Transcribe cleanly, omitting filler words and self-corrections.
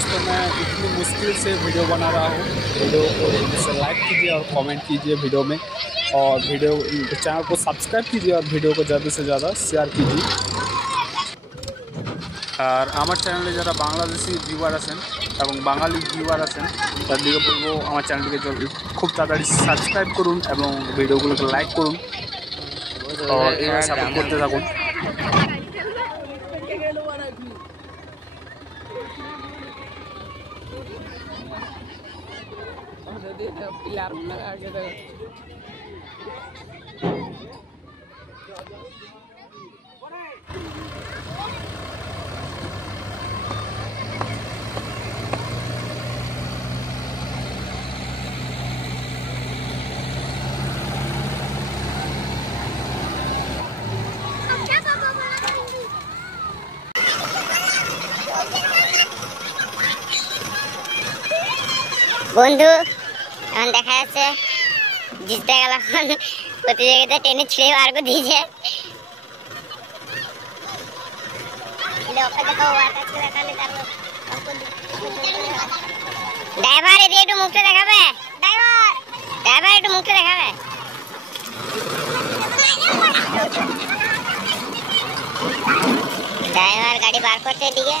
दोस्तों मैं इतनी मुश्किल से वीडियो बना रहा हूँ। वीडियो को जैसे लाइक कीजिए और कमेंट कीजिए वीडियो में, और वीडियो चैनल को सब्सक्राइब कीजिए और वीडियो को ज़्यादा से ज़्यादा शेयर कीजिए। আর আমার চ্যানেলে যারা বাংলাদেশি ভিউয়ার আছেন এবং বাঙালি ভিউয়ার আছেন তাদেরকে বলবো আমার চ্যানেলটিকে খুব তাড়াতাড়ি সাবস্ক্রাইব করুন এবং ভিডিওগুলোকে লাইক করুন, और এভাবে সাপোর্ট করতে থাকুন। বন্ধু এখন দেখা যাচ্ছে জিততে গেল, এখন প্রতিযোগিতা টেনে ছিঁড়ে বার করে দিয়েছে। ড্রাইভার এদিকে একটু মুখটা দেখাবে, ড্রাইভার একটু মুখটা দেখাবে। ড্রাইভার গাড়ি বার করছে এদিকে।